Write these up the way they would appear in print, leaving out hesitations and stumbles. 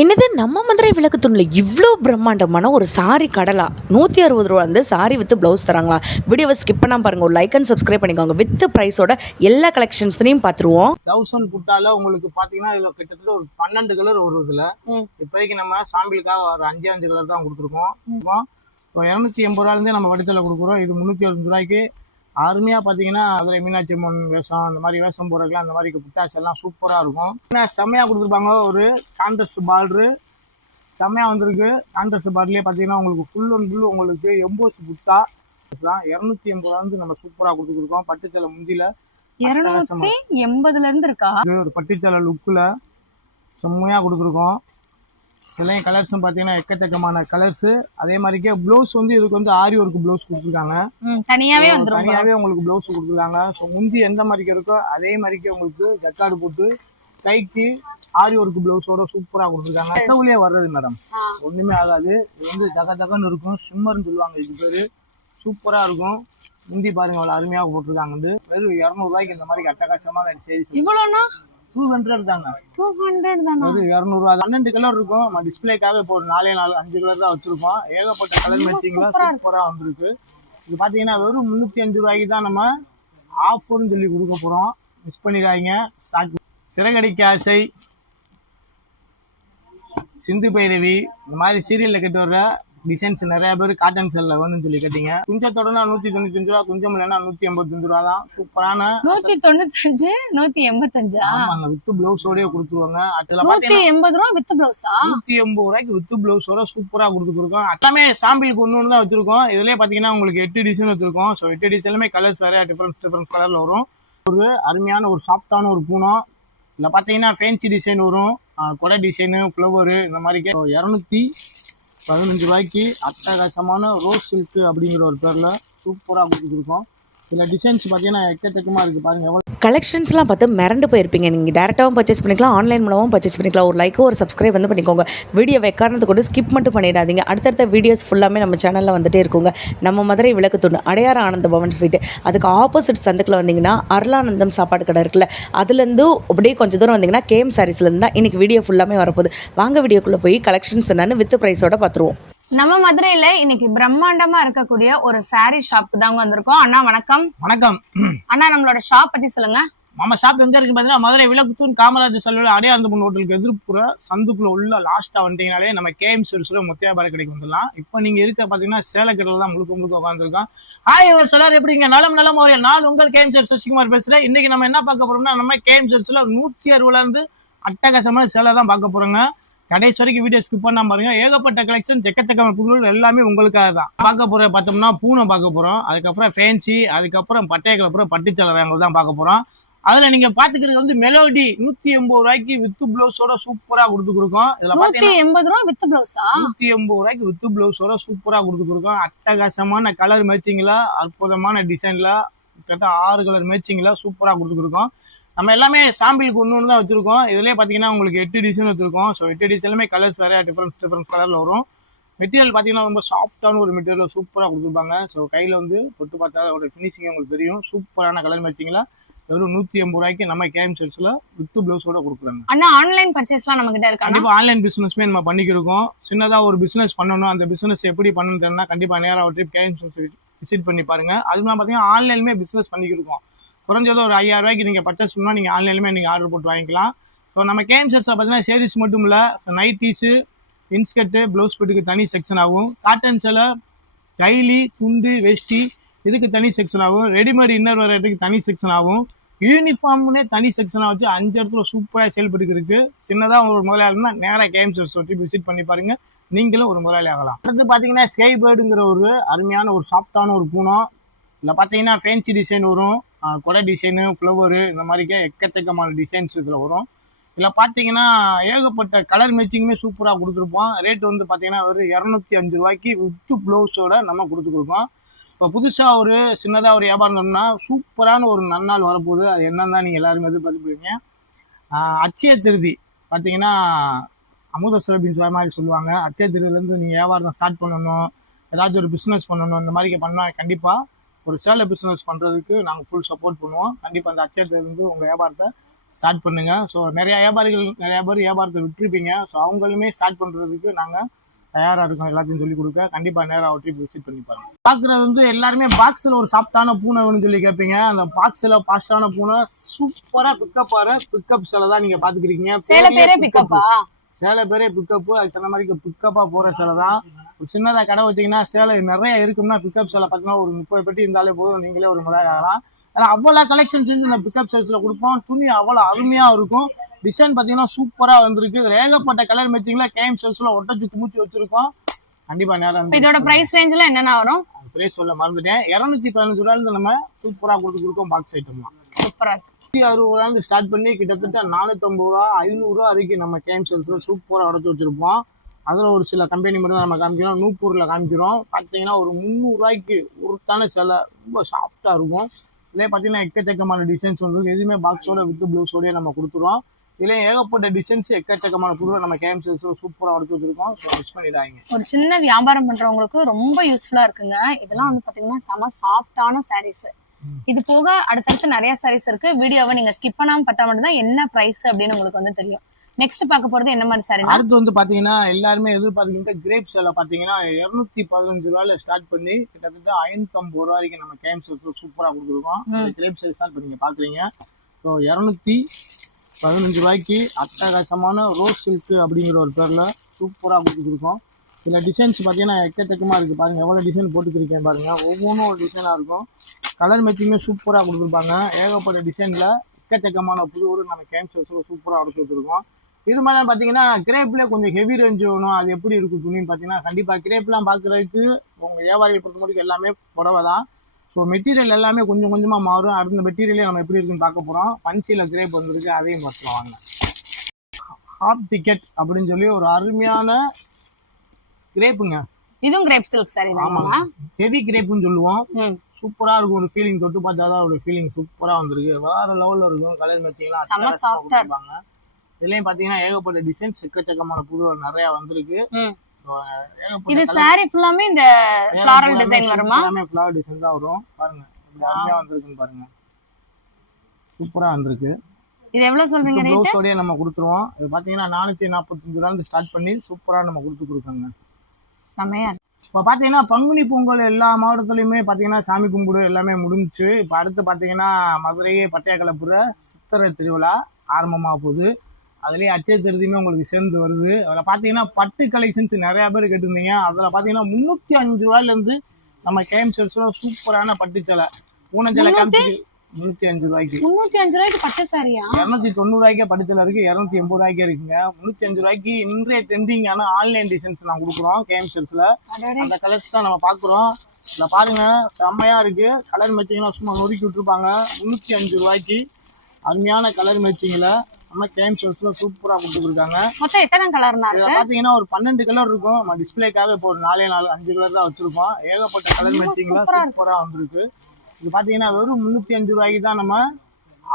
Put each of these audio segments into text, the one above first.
என்னது நம்ம மதுரை விளக்கு தூணில் இவ்வளோ பிரம்மாண்டமான ஒரு சாரி கடலா 160 ரூபா வந்து சாரி வித் ப்ளவுஸ் தராங்களா? வீடியோவை ஸ்கிப் பண்ணாமல் பாருங்கள். ஒரு லைக் அண்ட் சப்ஸ்கிரைப் பண்ணிக்கோங்க. வித் ப்ரைஸோட எல்லா கலெக்ஷன்ஸ்லையும் பார்த்துருவோம். 1000 புட்டால உங்களுக்கு பாத்தீங்கன்னா இதுல கிட்டத்தட்ட ஒரு 12 கலர் வரும். இதுல இப்போதைக்கு நம்ம சாம்பிளுக்காக ஒரு 5 கலர் தான் கொடுத்துருக்கோம். இப்போ 280 ரூபாயிலேருந்து நம்ம வடித்தலை கொடுக்குறோம். இது 365 ரூபாய்க்கு அருமையாக பார்த்தீங்கன்னா அதில் மீனாட்சி அம்மன் வேஷம் அந்த மாதிரி வேஷம் போடுறதுலாம் அந்த மாதிரி புட்டாஸ் எல்லாம் சூப்பராக இருக்கும். செம்மையாக கொடுத்துருப்பாங்க. ஒரு கான்ட்ராஸ்ட் பார்டரு செம்மையாக வந்திருக்கு. கான்ட்ராஸ்ட் பார்டர்லேயே பார்த்தீங்கன்னா உங்களுக்கு ஃபுல் அண்ட் ஃபுல் உங்களுக்கு எம்போஸ் புட்டா தான் 280 ரூபாய் நம்ம சூப்பராக கொடுத்துருக்கோம். பட்டுச்சேலை முந்தியில் 280 இருக்கா? ஒரு பட்டுச்சேலை லுக்கில் செம்மையாக கொடுத்துருக்கோம். இதெல்லாம் கலர்ஸும் பார்த்தீங்கன்னா எக்கச்சக்கமான கலர்ஸ். அதே மாதிரிக்கே ப்ளவுஸ் வந்து இதுக்கு வந்து ஆரி ஒர்க் ப்ளவுஸ் கொடுத்துருக்காங்க. தனியாகவே உங்களுக்கு ப்ளவுஸ் கொடுத்துருக்காங்க. ஸோ முந்தி எந்த மாதிரிக்கு இருக்கோ அதே மாதிரிக்கே உங்களுக்கு ஜக்காடு போட்டு கைக்கு ஆரி ஒர்க் ப்ளவுஸோட சூப்பராக கொடுத்துருக்காங்க. நெசவுலேயே வர்றது மேடம், ஒன்றுமே ஆகாது. இது வந்து ஜகன்னு இருக்கும். ஷிம்மர்னு சொல்லுவாங்க இது பேர். சூப்பராக இருக்கும். முந்தி பாருங்க அவ்வளோ அருமையாக போட்டிருக்காங்க. வெறும் 200 ரூபாய்க்கு இந்த மாதிரி அட்டகாசமான சேரீஸ். இவ்வளோனா 200 தாங்க. 200 தானா? ஒரு 200 ரூபா. 12 கலர் இருக்கும். நம்ம டிஸ்பிளேக்காக இப்போ ஒரு 5 கலர் தான் வச்சிருக்கோம். ஏகப்பட்ட கலர் மேட்சிங்லாம் சூப்பரா வந்திருக்கு. இது பாத்தீங்கன்னா வெறும் 305 ரூபாய்க்கு தான் நம்ம ஆஃபர்னு சொல்லி கொடுக்க போறோம். மிஸ் பண்ணிடாதீங்க. ஸ்டாக் சிறகடிக்க ஆசை, சிந்து பைரவி இந்த மாதிரி சீரியல்ல கட்டு வர்ற டிசைன்ஸ் நிறைய பேர் காட்டன் செல்ல வேணும்னு சொல்லி கேட்டீங்க. குஞ்சத்தோட 195 ரூபா, குஞ்சம் இல்லைன்னா 185 ரூபா தான். சூப்பரான 195 185. ஆமாங்க, வித் பிளவுஸோடய கொடுத்துருவாங்க. அதுல 180 ரூபா வித் பிளவுஸா? 180 ரூபாய்க்கு வித் பிளவுஸோட சூப்பரா கொடுத்துருக்கோம். எல்லாமே சாம்பிளுக்கு ஒன்று தான் வச்சிருக்கோம். இதுலயே பாத்தீங்கன்னா உங்களுக்கு 8 டிசைன் வச்சிருக்கோம். ஸோ 8 டிசைனுமே கலர்ஸ் வேற டிஃபரன்ஸ் கலர்ல வரும். ஒரு அருமையான ஒரு சாஃப்டான ஒரு பூனம். இதில் பார்த்தீங்கன்னா ஃபேன்சி டிசைன் வரும், கொடை டிசைனு, ஃப்ளவரு இந்த மாதிரி. 215 ரூபாய்க்கு அட்டகாசமான ரோஸ் சில்க் அப்படிங்கிற ஒரு பேரில் சூப்பராக கொடுத்துருக்கோம். சில டிசைன்ஸ் பார்த்தீங்கன்னா எக்கச்சக்கமாக இருக்குது. பாருங்கள் எவ்வளோ கலெக்ஷன்ஸ்லாம் பார்த்து மிரண்டு போயிருப்பீங்க. நீங்கள் டேரெக்டாகவும் பர்ச்சேஸ் பண்ணிக்கலாம், ஆன்லைன் மூலமும் பர்ச்சேஸ் பண்ணிக்கலாம். ஒரு லைக்கு ஒரு சப்ஸ்கிரைப் வந்து பண்ணிக்கோங்க. வீடியோ வைக்காரணத்தை கூட ஸ்கிப் மட்டும் பண்ணிடாதீங்க. அடுத்தடுத்த வீடியோஸ் ஃபுல்லாமே நம்ம சேனலில் வந்துட்டே இருக்குங்க. நம்ம மதுரை விளக்கு தூண் அடையாறு ஆனந்த பவன் ஸ்வீட்டு, அதுக்கு ஆப்போசிட் சந்துக்குள்ள வந்தீங்கன்னா அருளானந்தம் சாப்பாடு கடை இருக்குல்ல, அதுலேருந்து அப்படியே கொஞ்சம் தூரம் வந்தீங்கன்னா கேஎம் சாரீஸ்லேருந்து தான் இன்றைக்கி வீடியோ ஃபுல்லாமே வரப்போகுது. வாங்க வீடியோக்குள்ளே போய் கலெக்ஷன்ஸ் என்னன்னு வித் ப்ரைஸோட பார்த்துருவோம். நம்ம மதுரையில இன்னைக்கு பிரம்மாண்டமா இருக்கக்கூடிய ஒரு சாரி ஷாப் தாங்க வந்திருக்கோம். அண்ணா வணக்கம். வணக்கம் அண்ணா, நம்மளோட ஷாப் பத்தி சொல்லுங்க. நம்ம ஷாப் எங்க இருக்கு பாத்தீங்கன்னா மதுரை விளக்குத்தூண் காமராஜர் சாலையில அடையாந்தபுரம் ஹோட்டலுக்கு எதிர்ப்புற சந்துக்குள்ள உள்ள லாஸ்டா வந்துட்டீங்கனாலே நம்ம கேஎம் சர்வீஸ்ல முத்தியாபார கடைக்கு வந்துடலாம். இப்போ நீங்க இருக்க பாத்தீங்கன்னா சேலக்கடையில தான் முழுக்க உட்காந்துருக்கோம். ஹாய் ஒரு சிலர் எப்படிங்க? நலம் ஒரு நான் உங்கள் கேஎம் சர்வீஸ் சசிகுமார் பேசுறேன். இன்னைக்கு நம்ம என்ன பார்க்க போறோம்னா, நம்ம கேஎம் சர்வீஸ்ல 160 இருந்து அட்டகாசமான சேலை தான் பார்க்க போறோங்க. கடைசி வரைக்கும் வீடியோ ஸ்கிப் பண்ணாம பாருங்க. ஏகப்பட்ட கலெக்ஷன் எக்கச்சக்கமான பொருட்கள் எல்லாமே உங்களுக்காக தான். பார்க்க போற பார்த்தோம்னா பூனை பார்க்க போறோம், அதுக்கப்புறம் ஃபேன்சி, அதுக்கப்புறம் பட்டையக்கள், அப்புறம் பட்டுச்சேலை தான் பார்க்க போறோம். அதுல நீங்க பாத்துக்கிறது வந்து மெலோடி 180 ரூபாய்க்கு வித் பிளவுஸோட சூப்பரா கொடுத்துருக்கோம். இதுல 180 ரூபா வித் பிளவுஸா? 180 ரூபாய்க்கு வித் பிளவுஸோட சூப்பரா கொடுத்துருக்கோம். அட்டகாசமான கலர் மேட்சிங்ல, அற்புதமான டிசைன்ல, கிட்டத்தட்ட 6 கலர் மேட்சிங்ல சூப்பரா கொடுத்துருக்கோம். நம்ம எல்லாமே சாம்பிளுக்கு ஒன்று தான் வச்சிருக்கோம். இதுலேயே பார்த்தீங்கன்னா உங்களுக்கு 8 டிசைன் வச்சிருக்கோம். ஸோ 8 டிசைனுமே கலர்ஸ் வேற டிஃபரன்ஸ் கலரில் வரும். மெட்டீரியல் பார்த்தீங்கன்னா ரொம்ப சாஃப்டான ஒரு மெட்டீரியல் சூப்பராக கொடுத்துருப்பாங்க. ஸோ கையில் வந்து தொட்டு பார்த்தா அதோட ஃபினிஷிங் உங்களுக்கு தெரியும். சூப்பரான கலர் மேட்சிங்கில் வெறும் 180 ரூபாய்க்கு நம்ம கேஎம் சர்வீஸ்ல வித் பிளவுஸோட கொடுக்குறாங்க. அண்ணா, ஆன்லைன் பர்ச்சேஸ்லாம் நம்ம கிட்ட இருக்கு. கண்டிப்பாக ஆன்லைன் பிசினஸ்மே நம்ம பண்ணிக்கிறோம். சின்னதாக ஒரு பிசினஸ் பண்ணணும், அந்த பிசினஸ் எப்படி பண்ணணும்னா கண்டிப்பாக நேராக ஒரு ட்ரிப் கேஎம் சர்வீஸ் விசிட் பண்ணி பாருங்க. அதுவும் பார்த்தீங்கன்னா ஆன்லைனுமே பிசினஸ் பண்ணிக்கிருக்கோம். குறைஞ்சது ஒரு 5000 ரூபாய்க்கு நீங்கள் பர்ச்சேஸ் பண்ணால் நீங்கள் ஆன்லைன்லேயுமே நீங்கள் ஆர்டர் போட்டு வாங்கிக்கலாம். ஸோ நம்ம கேஎம் சர்வீஸில் பார்த்தீங்கன்னா சேரீஸ் மட்டும் இல்லை, நைட்டீஸு, இன்ஸ்கர்ட்டு, ப்ளவுஸ் பெட்டுக்கு தனி செக்ஷன் ஆகும். காட்டன் சேலை, கைலி, துண்டு, வேஷ்டி இதுக்கு தனி செக்ஷன் ஆகும். ரெடிமேட் இன்னர் வெரைட்டிக்கு தனி செக்ஷன் ஆகும். யூனிஃபார்ம்னே தனி செக்ஷனாக வச்சு 5 இடத்துல சூப்பராக செயல்பட்டு இருக்கு. சின்னதாக ஒரு முதலாளினா நேராக கேஎம் சர்வீஸ் ஒட்டி விசிட் பண்ணி பாருங்க, நீங்களும் ஒரு முதலாளி ஆகலாம். அடுத்து பார்த்தீங்கன்னா ஸ்கை பேர்டுங்கிற ஒரு அருமையான ஒரு சாஃப்டான ஒரு பூனம். இதில் பார்த்தீங்கன்னா ஃபேன்சி டிசைன் வரும், கொடை டிசைனு, ஃப்ளவரு இந்த மாதிரிக்கே எக்கச்சக்கமான டிசைன்ஸ் இதில் வரும். இதில் பார்த்தீங்கன்னா ஏகப்பட்ட கலர் மேட்சிங்குமே சூப்பராக கொடுத்துருப்போம். ரேட் வந்து பார்த்தீங்கன்னா ஒரு 205 ரூபாய்க்கு வித் ப்ளவுஸோட நம்ம கொடுத்துருக்கோம். இப்போ புதுசாக ஒரு சின்னதாக ஒரு வியாபாரம் பண்ணோம்னா சூப்பரான ஒரு நன்னாள் வரப்போகுது. அது என்னன்னு நீங்கள் எல்லாருமே எதிர்பார்த்துருப்பீங்க. அட்சய திருதி பார்த்தீங்கன்னா அமுத சுரபின்னு மாதிரி சொல்லுவாங்க. அட்சய திருதியிலேருந்து நீங்கள் வியாபாரம் ஸ்டார்ட் பண்ணணும், ஏதாச்சும் ஒரு பிஸ்னஸ் பண்ணணும், இந்த மாதிரி பண்ணால் கண்டிப்பாக ஒரு சேலை பிஸ்னஸ் பண்ணுறதுக்கு நாங்கள் ஃபுல் சப்போர்ட் பண்ணுவோம். கண்டிப்பாக அந்த அட்சயத்திலேருந்து உங்கள் வியாபாரத்தை ஸ்டார்ட் பண்ணுங்க. ஸோ நிறைய பேர் வியாபாரத்தை விட்டுருப்பீங்க. ஸோ அவங்களுமே ஸ்டார்ட் பண்ணுறதுக்கு நாங்கள் தயாராக இருக்கோம். எல்லாத்தையும் சொல்லிக் கொடுக்க. கண்டிப்பாக நேராக ட்ரிப் விசிட் பண்ணி பாருங்க. பார்க்குறது வந்து எல்லாருமே பாக்ஸில் ஒரு சாஃப்டான பூனை வேணும்னு சொல்லி கேட்பீங்க. அந்த பாக்ஸில் ஃபாஸ்டான பூனை சூப்பராக பிக்கப் சேலை தான் நீங்கள் பார்த்துக்கிறீங்க. சேலை பேரே பிக்கப்பா? சேலை பேரே பிக்கப்பு. அதுக்கு தகுந்த மாதிரி பிக்கப்பாக போகிற சேலை தான். ஒரு சின்னதாக கடை வச்சிங்கன்னா சேலை நிறைய இருக்கும்னா பிக்கப் சேலை பார்த்தீங்கன்னா ஒரு 30 பெட்டி இருந்தாலே போதும், நீங்களே ஒரு முதலாளி ஆகலாம். ஏன்னா அவ்வளோ கலெக்ஷன் செஞ்சு இந்த பிக்கப் சேல்ஸில் கொடுப்போம். துணி அவ்வளோ அருமையாக இருக்கும். டிசைன் பார்த்தீங்கன்னா சூப்பராக வந்திருக்கு. இதில் ஏகப்பட்ட கலர் மேட்சிங்கில் கேஎம் சேல்ஸில் ஒட்டச்சு குமிச்சு வச்சிருக்கோம். கண்டிப்பாக நேரம். இதோட பிரைஸ் ரேஞ்சில் என்னென்ன வரும்? பிரைஸ் சொல்ல மறந்துட்டேன். 215 ரூபாயிலிருந்து நம்ம சூப்பராக கொடுத்துருக்கோம். பாக்ஸ் ஐட்டம்லாம் சூப்பராக 160 ரூபாயிலிருந்து ஸ்டார்ட் பண்ணி கிட்டத்தட்ட 450 ரூபா 500 ரூபா வரைக்கும் நம்ம கேஎம் சேல்ஸில் சூப்பராக உடச்சி வச்சிருப்போம். அதில் ஒரு சில கம்பெனி மட்டும் தான் நம்ம காமிக்கிறோம். நூப்பூரில் காமிக்கிறோம். பார்த்தீங்கன்னா ஒரு 300 ரூபாய்க்கு ஒருத்தான சேலை ரொம்ப சாஃப்டாக இருக்கும். இதே பார்த்தீங்கன்னா எக்கச்சக்கமான டிசைன்ஸ் வந்து எதுவுமே பாக்ஸோட வித் ப்ளவுஸோடய நம்ம கொடுத்துருவோம். இதுலேயும் ஏகப்பட்ட டிசைன்ஸ் எக்கச்சக்கமான புதுவை நம்ம கேஎம் சேல்ஸில் சூப்பராக உடச்சி வச்சிருக்கோம். ஸோ மிஸ் பண்ணிடாங்க. ஒரு சின்ன வியாபாரம் பண்ணுறவங்களுக்கு ரொம்ப யூஸ்ஃபுல்லாக இருக்குங்க. இதெல்லாம் வந்து பார்த்தீங்கன்னா செம சாஃப்டான சாரீஸ். இது போக அடுத்தடுத்து நிறைய சாரீஸ் இருக்கு. வீடியோவை நீங்க ஸ்கிப் பண்ணாம பார்த்தா மட்டும்தான் என்ன பிரைஸ் அப்படின்னு உங்களுக்கு வந்து தெரியும். நெக்ஸ்ட் பார்க்க போறது என்ன மாதிரி சாரி? அடுத்து வந்து பாத்தீங்கன்னா எல்லாருமே எதிர்பார்த்தீங்கன்னா கிரேப் சேலை பாத்தீங்கன்னா 215 ரூபாயில ஸ்டார்ட் பண்ணி கிட்டத்தட்ட 550 ரூபா வரைக்கும் நம்ம கேஎம் சேல்ஸ் சூப்பரா கொடுத்துருக்கோம். கிரேப் சேல்ஸ் தான் இப்போ நீங்க பாக்குறீங்க. ஸோ 215 ரூபாய்க்கு அட்டகாசமான ரோஸ் சில்க் அப்படிங்கிற ஒரு பேர்ல சூப்பரா கொடுத்துருக்கோம். சில டிசைன்ஸ் பார்த்தீங்கன்னா எக்கச்சக்கமாக இருக்குது. பாருங்கள் எவ்வளோ டிசைன் போட்டுக்கிறீங்கன்னு பாருங்கள். ஒவ்வொன்றும் ஒரு டிசைனாக இருக்கும். கலர் மேட்சிங்குமே சூப்பராக கொடுத்துருப்பாங்க. ஏகப்பட்ட டிசைனில் எக்கச்சக்கமான புது நம்ம கேம் சேல்ஸில் சூப்பராக எடுத்து வச்சுருக்கோம். இது மாதிரி பார்த்தீங்கன்னா கிரேப்லேயே கொஞ்சம் ஹெவி ரேஞ்ச் வேணும். அது எப்படி இருக்கும் துணின்னு பார்த்தீங்கன்னா கண்டிப்பாக கிரேப்லாம் பார்க்குறதுக்கு உங்கள் வியாபாரிகள் பொறுத்த மட்டும் எல்லாமே புடவை தான். ஸோ மெட்டீரியல் எல்லாமே கொஞ்சம் கொஞ்சமாக மாறும். அடுத்த மெட்டீரியலே நம்ம எப்படி இருக்குன்னு பார்க்க போகிறோம். பஞ்சியில் கிரேப் வந்துருக்கு, அதையும் பார்த்துலாம் வாங்க. ஹாப் டிக்கெட் அப்படின்னு சொல்லி ஒரு அருமையான கிரேப்புங்க. இதுவும் கிரேப் சில்க் சாரி தான். ஆமாங்க, ஹெவி கிரேப்னு சொல்லுவோம். சூப்பரா இருக்கும். ஒரு ஃபீலிங் தொட்டு பார்த்தாதான் ஒரு ஃபீலிங் சூப்பரா வந்திருக்கு. வேற லெவல்ல இருக்கும். கலர் மேட்சிங்லாம் கொடுத்துருப்பாங்க. இதுலயும் பாத்தீங்கன்னா ஏகப்பட்ட டிசைன்ஸ் எக்கச்சக்கமான புது நிறைய வந்திருக்கு. இது சாரி ஃபுல்லாமே இந்த ஃப்ளாரல் டிசைன் வருமா? எல்லாமே ஃப்ளவர் டிசைன் தான் வரும். பாருங்க அருமையா வந்திருக்குன்னு பாருங்க. சூப்பரா வந்திருக்கு. இது எவ்வளவு சொல்றீங்க ரேட்? ப்ளவுஸோடயே நம்ம கொடுத்துருவோம். இது பாத்தீங்கன்னா 445 ரூபாயில ஸ்டார்ட் பண்ணி சூப்பரா நம்ம கொடுத்துருக்காங்க. செமையா. இப்போ பார்த்தீங்கன்னா பங்குனி பொங்கல் எல்லா மாவட்டத்துலையுமே பார்த்தீங்கன்னா சாமி கும்பிடு எல்லாமே முடிஞ்சிச்சு. இப்போ அடுத்து பார்த்தீங்கன்னா மதுரையே பட்டைய கலப்புற சித்திரை திருவிழா ஆரம்பமாக போகுது. அதுலேயே அச்சய திருதியுமே உங்களுக்கு சேர்ந்து வருது. அதில் பார்த்தீங்கன்னா பட்டு கலெக்ஷன்ஸ் நிறையா பேர் கேட்டிருந்தீங்க. அதில் பார்த்தீங்கன்னா 305 ரூபாயிலேருந்து நம்ம கேஎம் சேல்ஸில் சூப்பரான பட்டு சேலை பூனஞ்சலை காமிச்சு 305 ரூபாய்க்கு. 305 ரூபாய்க்கு பட்டு சாரியா? 290 ரூபாய்க்கே பட்டு சேலை இருக்கு, 280 ரூபாய்க்கே இருக்குங்க. 305 ரூபாய்க்கு இன்றைய ட்ரெண்டிங்கான ஆன்லைன் டிசைன்ஸ் நான் கொடுக்குறோம் கேஎம் சேல்ஸ்ல. அந்த கலர்ஸ் தான் நம்ம பார்க்குறோம். இதில் பாருங்க செம்மையா இருக்கு. கலர் மேட்சிங்லாம் சும்மா நொறுக்கி விட்டுருப்பாங்க. 305 ரூபாய்க்கு அருமையான கலர் மேட்சிங்ல நம்ம கேஎம் சேல்ஸ்ல சூப்பரா கொடுத்துருக்காங்க. மொத்தம் எத்தனை கலர்னா இருக்கு? பாத்தீங்கன்னா ஒரு 12 கலர் இருக்கும். நம்ம டிஸ்பிளேக்காக இப்போ ஒரு 5 கலர் தான் வச்சிருக்கோம். ஏகப்பட்ட கலர் மேட்சிங்ல சூப்பரா வந்திருக்கு. இது பார்த்தீங்கன்னா வெறும் 305 ரூபாய்க்கு தான் நம்ம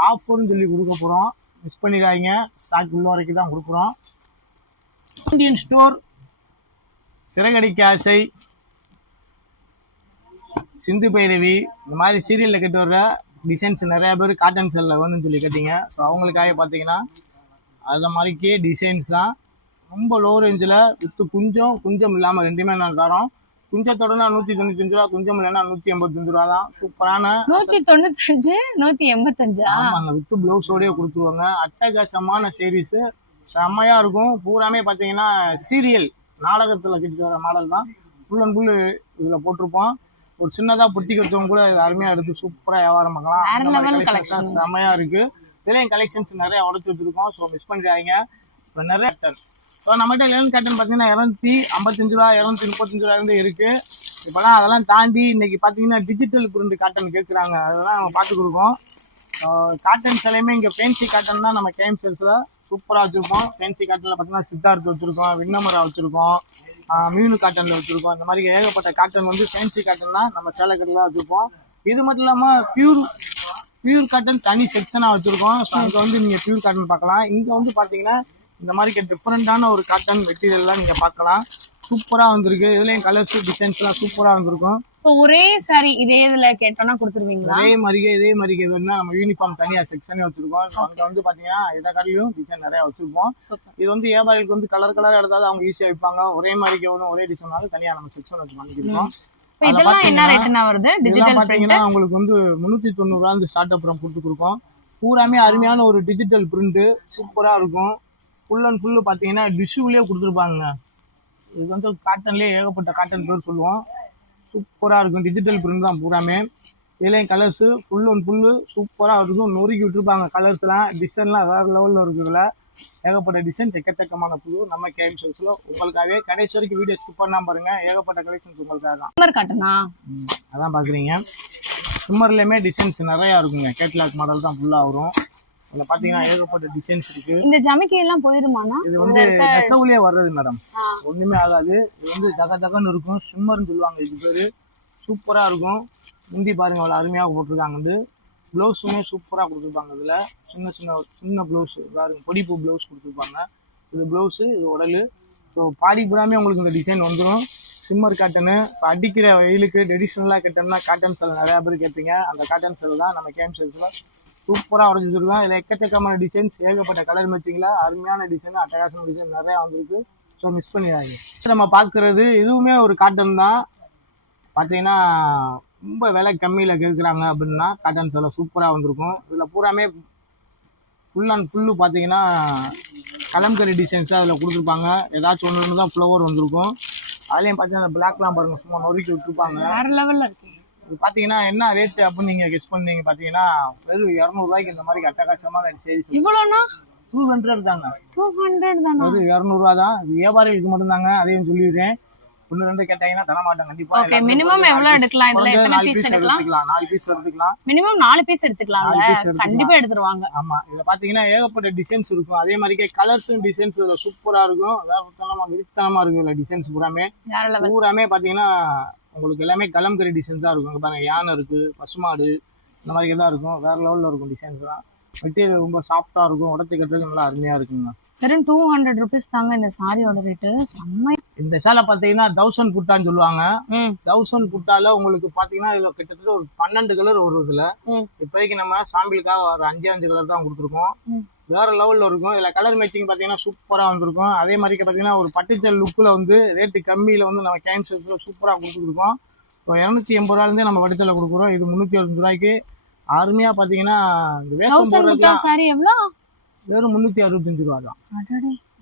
ஆஃபர்னு சொல்லி கொடுக்க போகிறோம். மிஸ் பண்ணிடாதீங்க. ஸ்டாக் உள்ள வரைக்கும் தான் கொடுக்குறோம். இந்தியன் ஸ்டோர், சிறகடிக்க ஆசை, சிந்து பைரவி இந்த மாதிரி சீரியலில் கட்டு வர்ற டிசைன்ஸ் நிறையா பேர் காட்டன் செல்லில் வேணும்னு சொல்லி கேட்டீங்க. ஸோ அவங்களுக்காக பார்த்தீங்கன்னா அந்த மாதிரிக்கே டிசைன்ஸ் தான். ரொம்ப லோ ரேஞ்சில் வித்து குஞ்சம் இல்லாமல் ரெண்டுமே நான் தரோம். குஞ்சத்தோடனா 195 ரூபா, குஞ்சம் இல்லைன்னா 185 ரூபா தான். சூப்பரான 195 185. ஆமாங்க, வித்து பிளவுஸோடய கொடுத்துருவாங்க. அட்டகாசமான சீரீஸ் செம்மையா இருக்கும். பூராமே பார்த்தீங்கன்னா சீரியல் நாடகத்தில் கிட்ட வர மாடல் தான். ஃபுல் அண்ட் ஃபுல் இதில் போட்டிருப்போம். ஒரு சின்னதாக பொட்டி கட்டுறவங்க கூட இது அருமையாக எடுத்து சூப்பராக வியாபாரம் பண்ணலாம். செம்மையா இருக்கு. இதுலேயும் கலெக்ஷன்ஸ் நிறைய உடச்சி வச்சிருக்கோம். ஸோ மிஸ் பண்ணிடாதீங்க. இப்போ நிறைய ஸோ நம்மகிட்ட லேன் காட்டன் பார்த்தீங்கன்னா 255 ரூபா 235 ரூபாயிலேருந்து இருக்குது. இப்போலாம் அதெல்லாம் தாண்டி இன்றைக்கி பார்த்தீங்கன்னா டிஜிட்டல் பிரிண்ட் காட்டன் கேட்குறாங்க. அதெல்லாம் நம்ம பார்த்து கொடுக்கோம். காட்டன் சிலையுமே இங்கே ஃபேன்சி காட்டன் தான் நம்ம கேஎம் சேல்ஸில் சூப்பராக வச்சுருக்கோம். ஃபேன்சி காட்டனில் பார்த்தீங்கன்னா சித்தார்த் வச்சுருக்கோம், விண்ணமரா வச்சுருக்கோம், மீனு காட்டனில் வச்சுருக்கோம். இந்த மாதிரி ஏகப்பட்ட காட்டன் வந்து ஃபேன்சி காட்டன் தான் நம்ம சேலை கட்டிலாம் வச்சுருப்போம். இது மட்டும் இல்லாமல் பியூர் காட்டன் தனி செக்ஷனாக வச்சுருக்கோம். ஸோ அங்கே வந்து நீங்கள் பியூர் காட்டன் பார்க்கலாம். இங்கே வந்து பார்த்தீங்கன்னா இந்த மாதிரி டிஃப்ரெண்டான ஒரு காட்டன் மெட்டீரியல்லாம் நீங்கள் பார்க்கலாம். சூப்பராக வந்திருக்கு. இதுலேயும் கலர்ஸ் டிசைன்ஸ்லாம் சூப்பராக வந்திருக்கும். இப்போ ஒரே சாரி இதே இதுல கேட்டோம்னா கொடுத்துருவீங்களா? இதே மாதிரியே வேணும்னா நம்ம யூனிஃபார்ம் தனியா செக்ஷனே வச்சிருக்கோம். அங்க வந்து பாத்தீங்கன்னா எல்லா கடையிலும் டிசைன் நிறைய வச்சிருப்போம். இது வந்து வியாபாரிகளுக்கு வந்து கலர் எடுத்தாலும் அவங்க ஈஸியா வைப்பாங்க. ஒரே மாதிரி வேணும் ஒரே டிசைனாலும் தனியா நம்ம செக்ஷன் வச்சு பண்ணிக்கிறோம். இதெல்லாம் என்ன ரேட்னா வருது? டிஜிட்டல் பாத்தீங்கன்னா உங்களுக்கு வந்து 390 ரூபாய் இருந்து ஸ்டார்ட் அப் கொடுத்து கொடுக்கும். பூராமே அருமையான ஒரு டிஜிட்டல் பிரிண்ட் சூப்பரா இருக்கும். ஃபுல் அண்ட் ஃபுல்லு பாத்தீங்கன்னா டிஷ்யூலயே கொடுத்துருப்பாங்க. இது வந்து காட்டன்லயே ஏகப்பட்ட காட்டன் பேர் சொல்லுவோம். சூப்பரா இருக்கும். டிஜிட்டல் பிரிண்ட் தான் பூராமே. இதுலயும் கலர்ஸ் ஃபுல் அண்ட் ஃபுல்லு சூப்பரா இருக்கும். நொறுக்கி விட்டுருப்பாங்க. கலர்ஸ் எல்லாம் டிசைன்லாம் வேற லெவல்ல இருக்குதுல. ஏகப்பட்ட டிசைன் எக்கச்சக்கமான புது நம்ம கேம் ஷோஸ்ல உங்களுக்காகவே கடைசி வரைக்கும் வீடியோ ஸ்கிப் பண்ணாம பாருங்க. ஏகப்பட்ட கலெக்ஷன்ஸ் உங்களுக்காக தான். காட்டனா அதான் பாக்குறீங்க. சிம்மர்லயுமே டிசைன்ஸ் நிறைய இருக்குங்க. கேட்லாக் மாடல் தான் ஃபுல்லா வரும். இதுல பாத்தீங்கன்னா ஏகப்பட்ட டிசைன்ஸ் இருக்கு. இந்த ஜமிக்கி எல்லாம் போயிருமானா? இது வந்து நெசவுலயே வர்றது மேடம். ஒண்ணுமே ஆகாது. இது வந்து ஜகன்னு இருக்கும். சிம்மர்னு சொல்லுவாங்க இது பேரு. சூப்பரா இருக்கும். முந்தி பாருங்க அவ்வளவு அருமையா போட்டிருக்காங்க. வந்து பிளவுஸுமே சூப்பரா கொடுத்துருப்பாங்க. இதுல சின்ன பிளவுஸ் பாருங்க. பொடிப்பு பிளவுஸ் கொடுத்துருப்பாங்க. இது பிளவுஸ், இது உடலு. ஸோ பாடி பூராமே உங்களுக்கு இந்த டிசைன் வந்துடும். Shimmer cotton. இப்போ அடிக்கிற வெயிலுக்கு ட்ரெடிஷ்னலாக கட்டணும்னா காட்டன் செல் நிறையா பேர் கேட்பீங்க. அந்த காட்டன் செல் தான் நம்ம கேம் செல்ஸில் சூப்பராக உடஞ்சிருக்கோம். இதில் எக்கச்சக்கமான டிசைன்ஸ், ஏகப்பட்ட கலர் மேட்சிங்கில் அருமையான டிசைன், அட்டகாசமான டிசைன் நிறையா வந்திருக்கு. ஸோ மிஸ் பண்ணிடாது. நம்ம பார்க்குறது இதுவுமே ஒரு காட்டன் தான். பார்த்தீங்கன்னா ரொம்ப விலை கம்மியில் கேட்குறாங்க அப்படின்னா காட்டன் செல்ல சூப்பராக வந்திருக்கும். இதில் பூராமே ஃபுல் அண்ட் ஃபுல்லு பார்த்தீங்கன்னா கலம்கரி டிசைன்ஸாக அதில் கொடுத்துருப்பாங்க. ஏதாச்சும் ஒன்று தான் ஃப்ளவர் வந்திருக்கும். அதுலேயும் பார்த்தீங்கன்னா அந்த பிளாக்லாம் பாருங்க சும்மா நொறுக்கி விட்டுருப்பாங்க. வேற லெவலில் இருக்கு. இது பார்த்தீங்கன்னா என்ன ரேட்டு அப்படின்னு நீங்கள் கெஸ் பண்ணீங்க. பார்த்தீங்கன்னா வெறும் 200 ரூபாய்க்கு இந்த மாதிரி அட்டகாசமான சேரீஸ். இவ்வளோனா 200 தாங்க. 200 தானா? வெறும் 200 ரூபா தான். இது வியாபாரிகளுக்கு மட்டும்தாங்க. அதையும் சொல்லிடுறேன். 1-2 கேட்டாங்கன்னா தர மாட்டேன் கண்டிப்பா. ஓகே, மினிமம் எவ்வளவு எடுக்கலாம்? இதுல எத்தனை பீஸ் எடுக்கலாம்? 4 பீஸ் எடுத்துக்கலாம். மினிமம் 4 பீஸ் எடுத்துக்கலாம்ல. கண்டிப்பா எடுத்துருவாங்க. ஆமா, இதுல பாத்தீங்கன்னா ஏகப்பட்ட டிசைன்ஸ் இருக்கும். அதே மாதிரியே கலர்ஸும் டிசைன்ஸ் சூப்பரா இருக்கும். விருத்தனமா இருக்கும். இல்ல டிசைன்ஸ் பூராமே பாத்தீங்கன்னா உங்களுக்கு எல்லாமே கலம்கரி டிசைன்ஸ் தான் இருக்கும். பாருங்க, யானை இருக்கு, பசுமாடு, இந்த மாதிரி எல்லாம் இருக்கும். வேற லெவல்ல இருக்கும் டிசைன்ஸ் தான். மெட்டீரியல் ரொம்ப சாஃப்டா இருக்கும். உடச்சி கட்டுறது நல்லா அருமையா இருக்குங்க. வெறும் 200 rupees தாங்க இந்த சாரியோட ரேட்டு. செம்ம. இந்த சேலை பாத்தீங்கன்னா 1000 புட்டான்னு சொல்லுவாங்க. 1000 புட்டால உங்களுக்கு பாத்தீங்கன்னா இதுல கிட்டத்தட்ட ஒரு 12 கலர் வரும். இதுல இப்போதைக்கு நம்ம சாம்பிளுக்காக ஒரு 5 கலர் தான் கொடுத்துருக்கோம். வேற லெவல்ல இருக்கும். இதுல கலர் மேட்சிங் பாத்தீங்கன்னா சூப்பரா வந்திருக்கும். அதே மாதிரி பாத்தீங்கன்னா ஒரு பட்டுச்சல் லுக்ல வந்து ரேட்டு கம்மியில வந்து நம்ம கேன்சர்ஸ்ல சூப்பரா கொடுத்துருக்கோம். இப்போ 280 ரூபாயிலிருந்தே நம்ம பட்டுச்சல கொடுக்குறோம். இது 365 ரூபாய்க்கு அருமையா பாத்தீங்கன்னா இந்த வேஷம் போடுறதுலாம் சாரி எவ்வளவு? வெறும் 365 ரூபா தான்.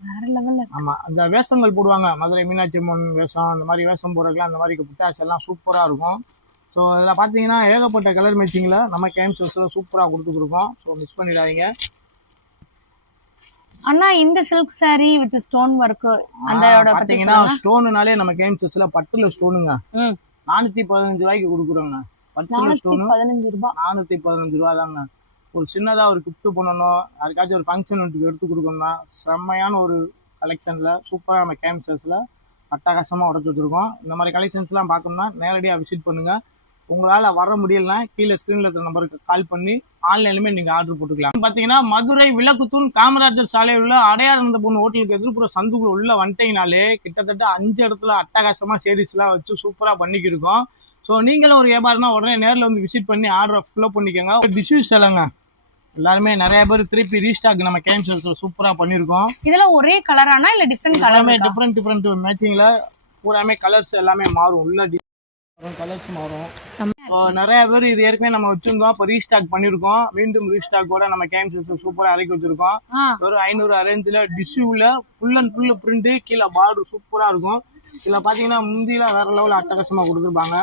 வேற லெவல்ல. ஆமா, அந்த வேஷங்கள் போடுவாங்க. மதுரை மீனாட்சி அம்மன் வேஷம், அந்த மாதிரி வேஷம் போடுறதுலாம் அந்த மாதிரி புட்டாஸ் எல்லாம் சூப்பரா இருக்கும். ஸோ இதில் பார்த்தீங்கன்னா ஏகப்பட்ட கலர் மேட்சிங்கில் நம்ம கேம்ஸில் சூப்பராக கொடுத்துருக்கோம். ஸோ மிஸ் பண்ணிடாதீங்க. அண்ணா இந்த silk sorry with stone work அந்த பார்த்தீங்கன்னா ஸ்டோனுனாலே நம்ம கேம்ஸில் பட்டுல ஸ்டோனுங்க 415 ரூபாய்க்கு கொடுக்குறோங்க. பட்டுல ஸ்டோனு 15 ரூபாய். 415 ரூபா தாங்க. ஒரு சின்னதாக ஒரு கிஃப்ட் பண்ணணும், அதுக்காச்சும் ஒரு ஃபங்க்ஷன் எடுத்து கொடுக்கணும்னா செம்மையான ஒரு கலெக்ஷனில் சூப்பராக நம்ம கேம்ஸஸில் அட்டகாசமாக உடச்சி வச்சுருக்கோம். இந்த மாதிரி கலெக்ஷன்ஸ்லாம் பார்க்கணும்னா நேரடியாக விசிட் பண்ணுங்கள். உங்களால் வர முடியலன்னா கீழே ஸ்க்ரீனில் இருக்கிற நம்பருக்கு கால் பண்ணி ஆன்லைன்லையுமே நீங்கள் ஆர்டர் போட்டுக்கலாம். பார்த்தீங்கன்னா மதுரை விளக்குத்தூண் காமராஜர் சாலையில் உள்ள அடையார் இருந்த பொண்ணு ஹோட்டலுக்கு எதிர்ப்புற சந்துக்குள்ள உள்ள வந்துட்டீங்கனாலே கிட்டத்தட்ட 5 இடத்துல அட்டகாசமாக சேரீஸ்லாம் வச்சு சூப்பராக பண்ணிக்கிருக்கோம். ஸோ நீங்களும் ஒரு வியாபாரம்னா உடனே நேரில் வந்து விசிட் பண்ணி ஆர்டரை ஃபில்அப் பண்ணிக்கோங்க. டிஷ்யூஸ் இல்லைங்க, எல்லாருமே நிறைய பேர் திருப்பி ரீஸ்டாக் நம்ம கேம்ஸில் சூப்பராக பண்ணியிருக்கோம். இதெல்லாம் ஒரே கலரானா இல்லை டிஃப்ரெண்ட் கலர்? டிஃப்ரெண்ட் மேட்சிங்கில் பூராமே கலர்ஸ் எல்லாமே மாறும். உள்ள கலர்ஸ் மாறும். நிறைய பேர் இது ஏற்கனவே நம்ம வச்சிருந்தோம். இப்போ ரீஸ்டாக் பண்ணியிருக்கோம். மீண்டும் ரீஸ்டாக்கோட நம்ம கேம்ஸ் சூப்பராக இறக்கி வச்சிருக்கோம். ஒரு 500 அரேஞ்சில் டிஷ்யூவில் ஃபுல் அண்ட் ஃபுல்லு பிரிண்ட், கீழே பார்டர் சூப்பராக இருக்கும். இதில் பார்த்தீங்கன்னா முந்திலாம் வேற லெவலில் அட்டகாசமாக கொடுத்துருப்பாங்க.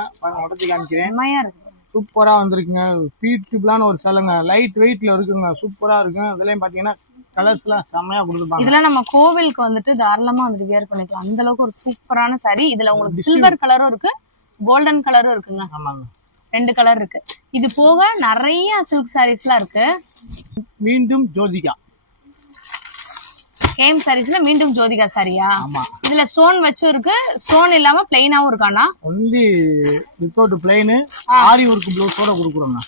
உடச்சி காமிக்கிறேன். சூப்பராக வந்திருக்குங்க. பீட்டுபிளான ஒரு சேலைங்க, லைட் வெயிட்ல இருக்குங்க, சூப்பராக இருக்கும். இதுலேயும் பார்த்தீங்கன்னா கலர்ஸ்லாம் செம்மையாக கொடுத்துருப்பாங்க. இதெல்லாம் நம்ம கோவிலுக்கு வந்துட்டு தாராளமாக வந்துட்டு வியர் பண்ணிக்கலாம். அந்த அளவுக்கு ஒரு சூப்பரான சாரி. இதில் உங்களுக்கு சில்வர் கலரும் இருக்கு, கோல்டன் கலரும் இருக்குங்க. ஆமாங்க, 2 கலர் இருக்கு. இது போக நிறைய சில்க் சாரீஸ்லாம் இருக்கு. மீண்டும் ஜோதிகா கேம் சாரீஸ்ல மீண்டும் ஜோதிகா சாரியா? ஆமா. இதுல ஸ்டோன் வச்சும் இருக்கு, ஸ்டோன் இல்லாம பிளைனாவும் இருக்கானா? ஒன்லி வித்தவுட் பிளைன் ஆரி ஒர்க் ப்ளவுஸோட கொடுக்குறோங்க.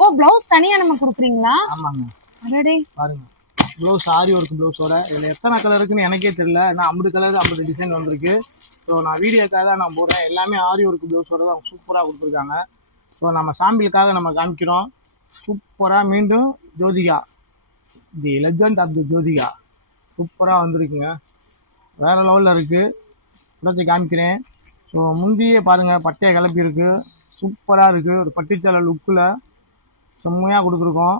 ஓ, ப்ளவுஸ் தனியா நம்ம கொடுக்குறீங்களா? ஆமாங்க. அடடே பாருங்க, ப்ளவுஸ் ஆரி ஒர்க் ப்ளவுஸோட. இதில் எத்தனை கலர் இருக்குன்னு எனக்கே தெரியல, ஏன்னா 50 கலர் 50 டிசைன் வந்திருக்கு. ஸோ நான் வீடியோக்காக தான் நான் போடுறேன். எல்லாமே ஆரி ஒர்க் ப்ளவுஸோட தான் சூப்பராக கொடுத்துருக்காங்க. ஸோ நம்ம சாம்பிளுக்காக நம்ம காமிக்கிறோம். சூப்பராக மீண்டும் Jyothika, the legend of the Jyothika சூப்பராக வந்திருக்குங்க. வேறு லெவலில் இருக்குது. உடச்சி காமிக்கிறேன். ஸோ முந்தியே பாருங்கள், பட்டையை கிளப்பியிருக்கு. சூப்பராக இருக்குது. ஒரு பட்டுச்சேலை லுக்கில் செம்மையாக கொடுத்துருக்கோம்.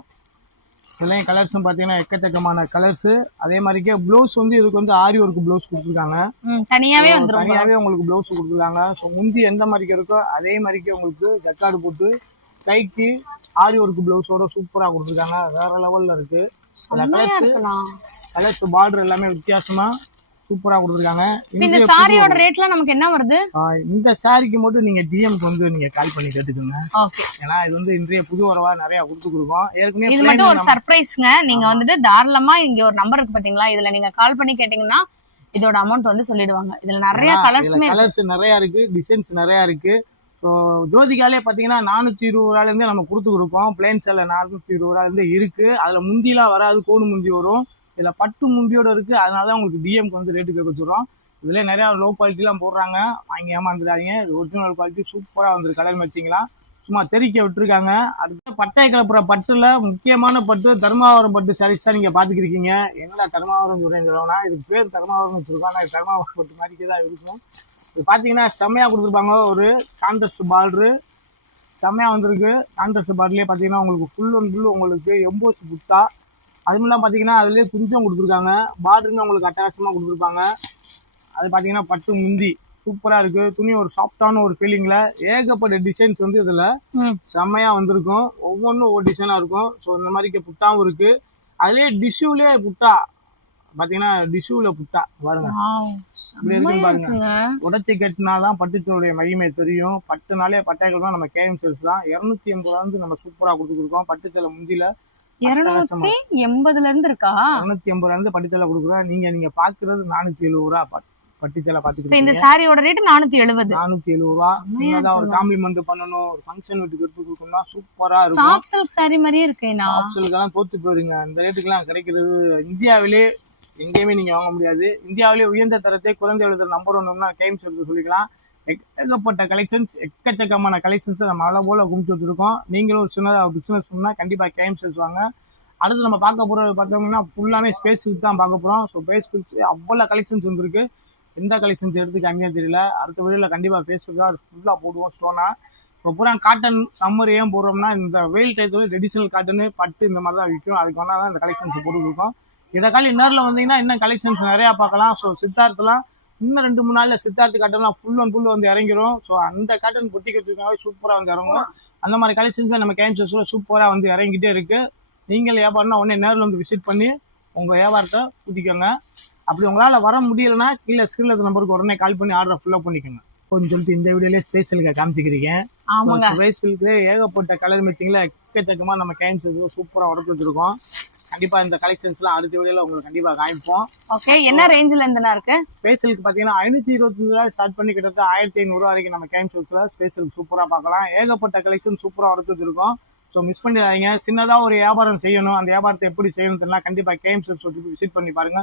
இதுலேயும் கலர்ஸும் பார்த்தீங்கன்னா எக்கச்சக்கமான கலர்ஸு. அதே மாதிரிக்கே ப்ளவுஸ் வந்து இதுக்கு வந்து ஆரி ஒர்க் ப்ளவுஸ் கொடுத்துருக்காங்க. தனியாகவே உங்களுக்கு ப்ளவுஸ் கொடுத்துருக்காங்க. ஸோ முந்தி எந்த மாதிரிக்கு இருக்கோ அதே மாதிரிக்கே உங்களுக்கு ஜக்கார்டு போட்டு கைக்கு ஆரி ஒர்க் ப்ளவுஸோட சூப்பராக கொடுத்துருக்காங்க. வேறு லெவலில் இருக்குது. கலர்ஸ் பார்டர் எல்லாமே வித்தியாசமாக சூப்பரா கொடுத்துருக்காங்க. இந்த சாரியோட ரேட்லாம் நமக்கு என்ன வருது? இந்த சாரிக்கு மட்டும் நீங்க டிஎம்க்கு வந்து நீங்க கால் பண்ணி கேட்டுக்கோங்க. ஓகே. ஏன்னா இது வந்து இன்றைய புது வரவா நிறைய கொடுத்துருக்கோம். ஏற்கனவே இது மட்டும் ஒரு சர்ப்ரைஸ்ங்க. நீங்க வந்துட்டு தாராளமா இங்க ஒரு நம்பர் இருக்கு பாத்தீங்களா, இதுல நீங்க கால் பண்ணி கேட்டீங்கன்னா இதோட அமௌண்ட் வந்து சொல்லிடுவாங்க. இதுல நிறைய கலர்ஸ் நிறைய இருக்கு, டிசைன்ஸ் நிறைய இருக்கு. ஸோ ஜோதிகாலே பார்த்தீங்கன்னா 420 ரூபாயிலேருந்து நம்ம கொடுத்துருக்கோம். பிளேன் சேலை 420 ரூபாயிலேருந்து இருக்கு. அதில் முந்திலாம் வராது, கோடு முந்தி வரும். இதில் பட்டு முந்தியோட இருக்குது. அதனால தான் உங்களுக்கு டிஎம்க்கு வந்து ரேட்டு கேட்க வச்சுருவோம். இதில் நிறையா லோ குவாலிட்டிலாம் போடுறாங்க, வாங்கி ஏமாந்துடாதீங்க. இது ஒரிஜினல் குவாலிட்டி சூப்பராக வந்துருக்கு. கலர் மேட்சிங்லாம் சும்மா தெறிக்க விட்டுருக்காங்க. அடுத்து பட்டை கிளப்புற பட்டில் முக்கியமான பட்டு தர்மாவரம் பட்டு சாரீஸ் தான் நீங்கள் பார்த்துக்கிருக்கீங்க. என்னடா தர்மாவரம் சொல்கிறேன்னு சொல்லணும்னா, இதுக்கு பேர் தர்மாவரம்னு வச்சுருக்கோம். ஆனால் தர்மாவரம் பட்டு மாதிரிக்கே தான் இருக்கும். இது பார்த்தீங்கன்னா செம்மையாக கொடுத்துருப்பாங்க. ஒரு கான்ட்ராஸ்ட் பார்டரு செம்மையாக வந்திருக்கு. கான்ட்ராஸ்ட் பார்டர்லேயே பார்த்தீங்கன்னா உங்களுக்கு ஃபுல் அண்ட் ஃபுல் உங்களுக்கு எம்போஸ் புட்டா, அதுமெல்லாம் பார்த்தீங்கன்னா அதுலேயே குஞ்சம் கொடுத்துருக்காங்க. பார்டருங்க உங்களுக்கு அட்டகாசமாக கொடுத்துருப்பாங்க. அது பார்த்தீங்கன்னா பட்டு முந்தி சூப்பராக இருக்குது. துணி ஒரு சாஃப்டான ஒரு ஃபீலிங்கில் ஏகப்பட்ட டிசைன்ஸ் வந்து இதில் செம்மையாக வந்திருக்கும். ஒவ்வொன்றும் ஒவ்வொரு டிசைனாக இருக்கும். ஸோ இந்த மாதிரிக்கு புட்டாவும் இருக்குது. அதுலேயே டிஷ்யூலேயே புட்டா பார்த்தீங்கன்னா டிஷ்யூவில் புட்டா பாருங்க, இப்படி இருக்குன்னு பாருங்க. உடச்சி கட்டினாதான் பட்டுச்சோடைய மகிமை தெரியும். பட்டுனாலே பட்டாய்கள் தான் நம்ம கேஎம் சேல்ஸ் தான். 280 வந்து நம்ம சூப்பராக கொடுத்துருக்கோம். பட்டுச்சேலை முந்தியில் 280 இருந்து இருக்கா? 280 இருந்து பட்டுச்சேலை கொடுக்குறோம். நீங்க பாக்குறது 470 ரூபா பட்டுச்சேலை பாத்துக்கிட்டு. இந்த சாரியோட ரேட் 470. 470 ரூபா. சின்னதா ஒரு காம்ப்ளிமெண்ட் பண்ணணும், ஒரு ஃபங்க்ஷன் வீட்டுக்கு எடுத்து கொடுக்கணும்னா சூப்பரா இருக்கும். சாஃப்ட் சில்க் சாரி மாதிரியே இருக்கு. சாஃப்ட் சில்க்லாம் தோத்து போயிருங்க. இந்த ரேட்டுக்குலாம் கிடைக்கிறது இந்தியாவிலே எங்கேயுமே நீங்க வாங்க முடியாது. இந்தியாவிலே உயர்ந்த தரத்தை குறைந்த விலையில் நம்பர் ஒன்றுனா கேஎம் சேல்ஸ் சொல்லிக்கலாம். ஏகப்பட்ட கலெக்ஷன்ஸ், எக்கச்சக்கமான கலெக்ஷன்ஸ் நம்ம அளவு போல கும்பிட்டு வச்சிருக்கோம். நீங்களும் ஒரு சின்னதாக பிஸ்னஸ் பண்ணால் கண்டிப்பாக கேஎம் சேல்ஸ் வாங்க. அடுத்து நம்ம பார்க்க போகிறது பார்த்தோம்னா ஃபுல்லாமே ஸ்பேஸ் சில்க் தான் பார்க்க போகிறோம். ஸோ ஸ்பேஸ் சில்க் அவ்வளோ கலெக்ஷன்ஸ் வந்துருக்கு. எந்த கலெக்ஷன்ஸ் எடுத்து கம்மியாக தெரியல. அடுத்த வீடியோவில் கண்டிப்பாக ஃபேஸ்புக்காக ஃபுல்லாக போடுவோம் ஸ்டோனாக. இப்போ பூரா காட்டன் சம்மர் ஏன் போடுறோம்னா, இந்த வெயில் டயத்தில் ட்ரெடிஷ்னல் காட்டனு பட்டு இந்த மாதிரி தான் விற்கும். அதுக்கு வேணால் தான் இந்த கலெக்ஷன்ஸ் போட்டுருக்கோம். இதை காலி நேரில் வந்தீங்கன்னா இன்னும் கலெக்ஷன்ஸ் நிறையா பார்க்கலாம். ஸோ சித்தார்த்தெலாம் இன்னும் 2-3 நாளில் சித்தார்த்து காட்டன்லாம் ஃபுல் அண்ட் ஃபுல் வந்து இறங்கிடும். ஸோ அந்த காட்டன் பொட்டி கட்டுறதுக்காகவே சூப்பராக வந்து இறங்கும். அந்த மாதிரி கலெக்ஷன்ஸ் நம்ம கேஎம் சேல்ஸில் சூப்பராக வந்து இறங்கிட்டே இருக்குது. நீங்கள் வியாபாரம்னா உடனே நேரில் வந்து விசிட் பண்ணி உங்கள் வியாபாரத்தை கூட்டிக்கோங்க. அப்படி உங்களால் வர முடியலைன்னா கீழே ஸ்க்ரீனில் நம்பருக்கு உடனே கால் பண்ணி ஆர்டரை ஃபுல்லாக பண்ணிக்கோங்க. கொஞ்சம் சொல்லிட்டு இந்த வீடியோலேயே ஸ்பேஷலுக்கு காமிச்சிக்கிறீங்க. ஸ்பேஷலுக்கு ஏகப்பட்ட கலர் மேட்சிங்கில் எக்கச்சக்கமாக நம்ம கேஎம் சேல்ஸில் சூப்பராக உடச்சு வச்சுருக்கோம். கண்டிப்பா இந்த கலெக்ஷன்ஸ்லாம் அடுத்த வீடியோல உங்களுக்கு கண்டிப்பா காமிப்போம். ஓகே, என்ன ரேஞ்சில இருந்துனா இருக்கு? ஸ்பேஷலுக்கு பாத்தீங்கன்னா 525 ரூபாய் ஸ்டார்ட் பண்ணி கிட்டத்தட்ட 1500 ரூபாய் வரைக்கும் நம்ம கேஎம் சேல்ஸ்ல ஸ்பேஷலுக்கு சூப்பரா பார்க்கலாம். ஏகப்பட்ட கலெக்ஷன் சூப்பரா வரது இருக்கும். ஸோ மிஸ் பண்ணிடாதீங்க. சின்னதா ஒரு வியாபாரம் செய்யணும், அந்த வியாபாரத்தை எப்படி செய்யணும் தெரியல, கண்டிப்பா கேஎம் சேல்ஸ் விசிட் பண்ணி பாருங்க.